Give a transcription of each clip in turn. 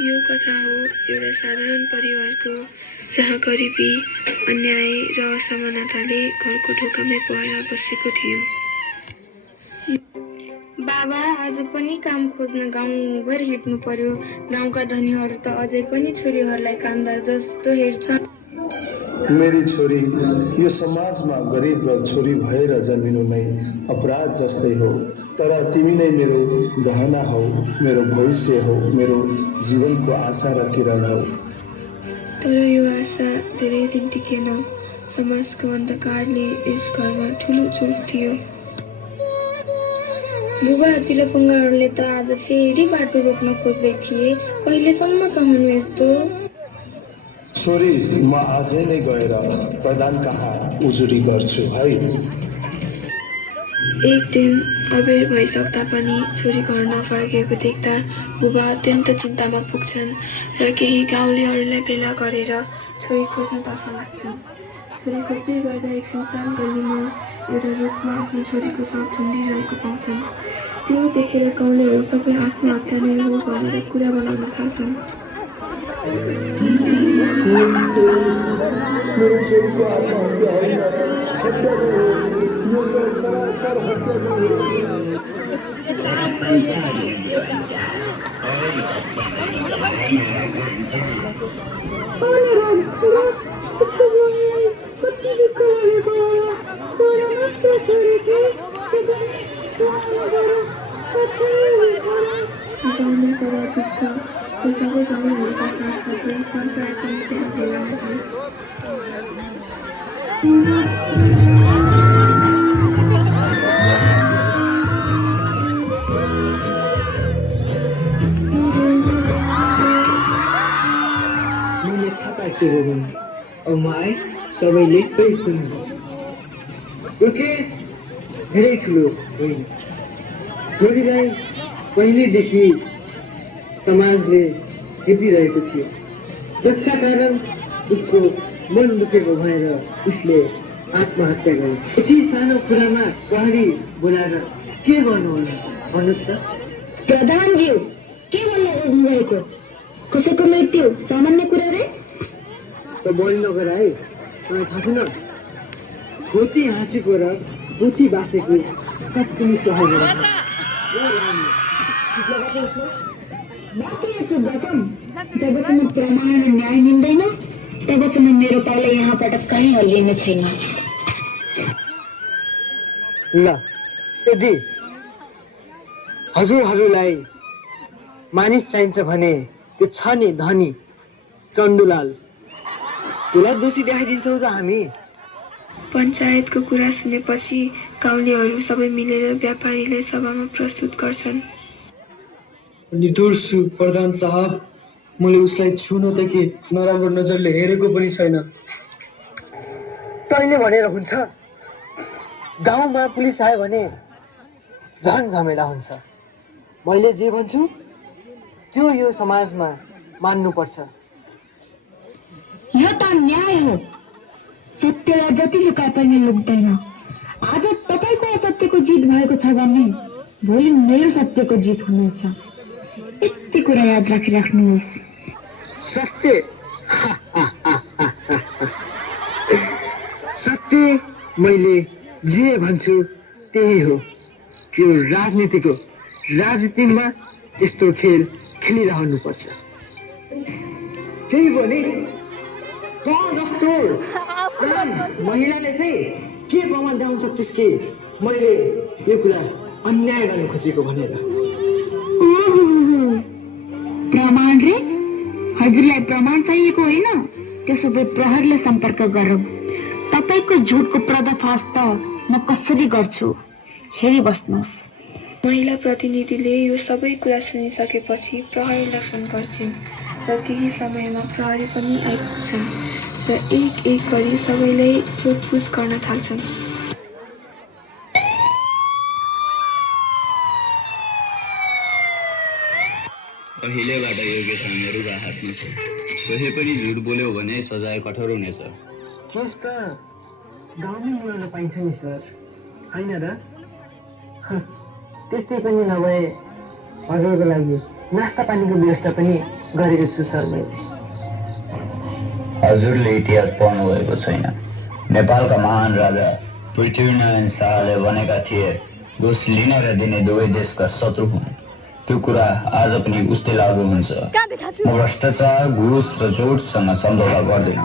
यो कथा हो एउटा साधारण परिवारको जहाँ गरिबी, अन्याय र असमानताले घरको ढोकामै पहरा बसेको थियो। बाबा आज पनि काम खोज्न गाउँभर हिँड्नु पर्यो। गाउँका धनीहरू त अझै पनि छोरीहरूलाई कामदार जस्तो हेर्छन्। मेरी छोरी यो समाजमा गरिब र छोरी भएर जन्मिनु नै अपराध जस्तै हो। तर तिमी नै मेरो गहना हौ, मेरो भविष्य हौ, मेरो जीवनको आशा र किरण हौ। तर यो आशा धेरै दिन टिकेन। समाजको अन्धकारले यस घरमा ठुलो चोट थियो। बुबा चिलापुङ्गाहरूले त आज फेरि बाटो रोक्न खोज्दै थिए। कहिलेसम्म सहनु यस्तो? छोरी, म आजै नै गएर प्रधान कहाँ उजुरी गर्छु है। एक दिन अबेर भइसक्दा पनि छोरी घर नफर्केको देख्दा बुबा अत्यन्त चिन्तामा पुग्छन् र केही गाउँलेहरूलाई भेला गरेर छोरी खोज्नतर्फ लाग्छन्। छोरी खोज्दै गर्दा एक सुनसान गल्लीमा एउटा रुखमा आफ्नो छोरीको शव झुन्डिरहेको पाउँछन्। त्यो देखेर गाउँलेहरू सबै आत्महत्या नै हो भनेर कुरा बनाउन थाल्छन्। गाउँमा सभा पुग्छ। त्यो सबै गाउँलेहरूका साथसाथै पञ्चायत पनि त्यहाँ भेला हुन्छन्। मैले थाहा पाएको हो अब म आए सबैले त्यही सुन्नु। यो केस धेरै ठुलो होइन। छोरीलाई पहिलेदेखि समाजले हेपिरहेको थियो, जसका कारण उसको मन दुखेको भएर उसले आत्महत्या गर्यो। यति सानो कुरामा प्रहरी बोलाएर के गर्नुहुन्छ भन्नुहोस् त। प्रधानज्यू, के भन्न खोज्नुभएको? कसैको मृत्यु सामान्य कुरा रे? त बोली नगर है, मलाई थाहा छैन। खोती हाँसेको र पोथी बासेको कति सहज जबसम्म प्रमाण र न्याय मिल्दैन तबसम्म मेरो पालो यहाँबाट कहीँ हल्लिने छैन। ल, यदि हजुरहरूलाई मानिस चाहिन्छ भने त्यो छ नि धनी चन्दुलाल, त्यसलाई दोषी देखाइदिन्छौँ त हामी। पञ्चायतको कुरा सुनेपछि गाउँलेहरू सबै मिलेर व्यापारीलाई सभामा प्रस्तुत गर्छन्। निर्दोष छु प्रधान साहब, मैले उसलाई छुनदेखि नराम्रो नजरले हेरेको पनि छैन। तैँले भनेर हुन्छ? गाउँमा पुलिस आयो भने झन् झमेला हुन्छ। मैले जे भन्छु त्यो यो समाजमा मान्नुपर्छ। यो त न्याय हो। सत्यलाई जति लुकाए पनि लुक्दैन। आज तपाईँको असत्यको जित भएको छ भने भोलि मेरो सत्यको जित हुनेछ। यति कुरा याद राखिराख्नुहोस्। सत्य सत्य मैले जे भन्छु त्यही हो। त्यो राजनीतिमा यस्तो खेल खेलिरहनुपर्छ। त्यही भने तँ जस्तो आम महिलाले चाहिँ के प्रमाण देखाउन सक्छस् कि मैले यो कुरा अन्याय गर्न खोजेको भनेर? प्रमाण रे? हजुरलाई प्रमाण चाहिएको होइन? त्यसो भए प्रहरीले सम्पर्क गरौँ। तपाईँको झुटको पर्दाफास त म कसरी गर्छु हेरी बस्नुहोस्। महिला प्रतिनिधिले यो सबै कुरा सुनिसकेपछि प्रहरीलाई फोन गर्छिन् र केही समयमा प्रहरी पनि आइपुग्छन् र एक एक गरी सबैलाई सोधपुछ गर्न थाल्छन्। पहिलेबाट योगेश हामीहरूका हातमा छ। कोही पनि झुट बोल्यो भने सजाय कठोर हुनेछ। केस त गाउँमै मिलाउन पाइन्छ नि सर, होइन र? त्यस्तै पनि नभए हजुरको लागि नास्ता पानीको व्यवस्था पनि गरेको छु सर मैले। हजुरले इतिहास पढ्नुभएको छैन। नेपालका महान राजा पृथ्वीनारायण शाहले भनेका थिए, दोष लिन र दिने दुवै देशका शत्रु हुन्। त्यो कुरा आज पनि उस्तै लागू हुन्छ। म भ्रष्टाचार, घुस र जोडसँग सम्झौता गर्दिन।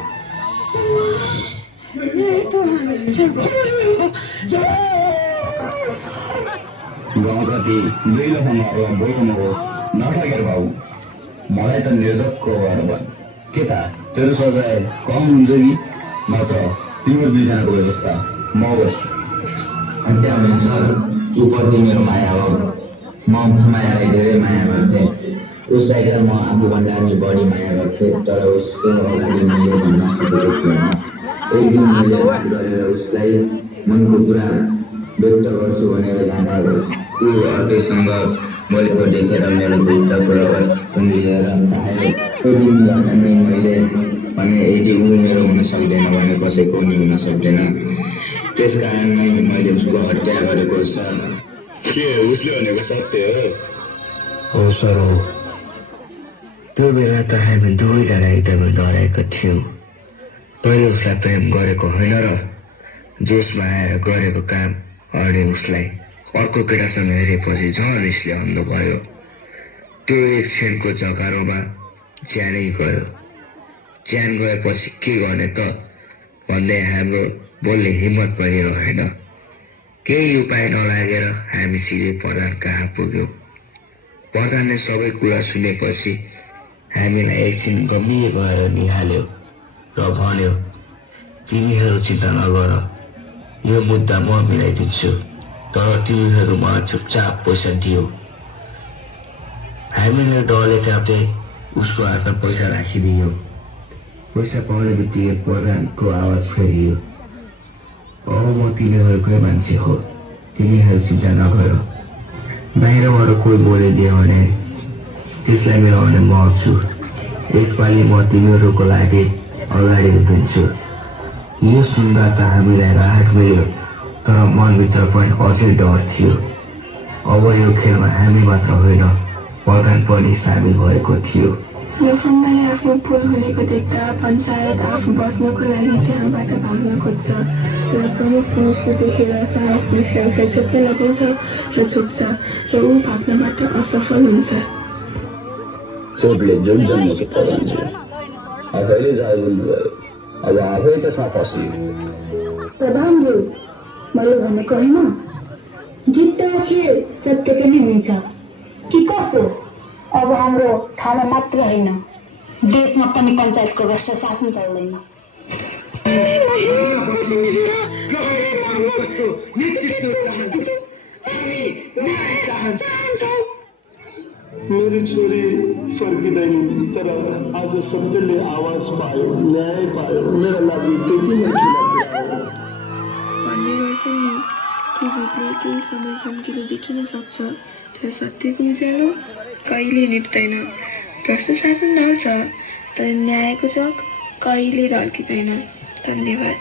गाउँप्रति दुई लफामाहरूलाई बोलाउनुहोस्, नठगेर भाउ। मलाई त निर्धक्क भएर भन्, के थाहा तेरो सजाय कम हुन्छ कि नत्र तिम्रो दुईजनाको व्यवस्था म गर्छु। अन्त्यामा सर, उप्रति मेरो माया हो। म मायालाई धेरै माया गर्थेँ। उसलाई त म आफूभन्दा नि बढी माया गर्थेँ, तर उसको अगाडि मैले भन्न सकेको थिएन। एक दिन मैले हात गरेर उसलाई मनको कुरा व्यक्त गर्छु भनेर जाँदा ऊ अर्कैसँग बोलेको देखेर मेरो भित्रको रगत कुम्लिएर आयो। त्यो दिनबाट नै मैले भने यदि ऊ मेरो हुन सक्दैन भने कसैको नि हुन सक्दैन। त्यसकारण नै मैले उसको हत्या गरेको सर। के उसले भनेको सत्य हो? हो सर हो। त्यो बेला त हामी दुवैजना एकदमै डराएका थियौँ। तैँले उसलाई प्रेम गरेको होइन र जोसमा आएर गरेको काम अनि उसलाई अर्को केटासँग हेरेपछि झन् रिसले अन्ध भयो। त्यो एक क्षणको जगारोमा ज्यानै गयो। ज्यान गएपछि के गर्ने त भन्दै हाम्रो बोल्ने हिम्मत पनि रहेन। केही उपाय नलागेर हामी सिधै प्रधान कहाँ पुग्यौँ। प्रधानले सबै कुरा सुनेपछि हामीलाई एकछिन गम्भीर भएर निहाल्यो र भन्यो, तिमीहरू चिन्ता नगर, यो मुद्दा म मिलाइदिन्छु, तर तिमीहरूमा चुपचाप पैसा दियो। हामीले डरले काप्दै उसको हातमा पैसा राखिदियो। पैसा पाउने बित्तिकै प्रधानको आवाज फेरियो, अब म तिमीहरूकै मान्छे हो, तिमीहरू चिन्ता नगर। बाहिरबाट कोही बोलिदियो भने त्यसलाई मिलाउने म छु। यसपालि म तिमीहरूको लागि अगाडि उभिन्छु। यो सुन्दा त हामीलाई राहत मिल्यो, तर मनभित्र पनि अझै डर थियो। अब यो खेलमा हामी मात्र होइन, प्रधान पनि सामेल भएको थियो। लफङ्गाले आफ्नो पुल खोलेको देख्दा पञ्चायत आफू बस्नको लागि त्यहाँबाट भाग्न खोज्छ र प्रमुख पुलिसले देखेर सहायक पुलिसलाई उसलाई छोप्न लगाउँछ र छोप्छ र ऊ भाग्नबाट असफल हुन्छ। चोटले जुन जन्मेको प्रधानजी आफैले जागुल्नु भयो, अब आफै त्यसमा फसियो। प्रधानजी, मैले भनेको होइन, जित्दा आखिर सत्यको नै हुन्छ कि कसो? अब हाम्रो ठाउँमा मात्र होइन, देशमा पनि पञ्चायतको भ्रष्ट शासन चल्दैन। मेरी छोरी फर्किँदैन, तर आज सत्यले आवाज पायो, न्याय पायो। मेरा लागि त्यति नै ठुलो कुरा हो। भन्ने गर्छन् नि कि झुटले केही समय चम्किलो देखिन सक्छ, तर सत्यको उज्यालो कहिले निप्दैन। भ्रष्ट शासन ढल्छ, तर न्यायको जग कहिले ढल्किँदैन। धन्यवाद।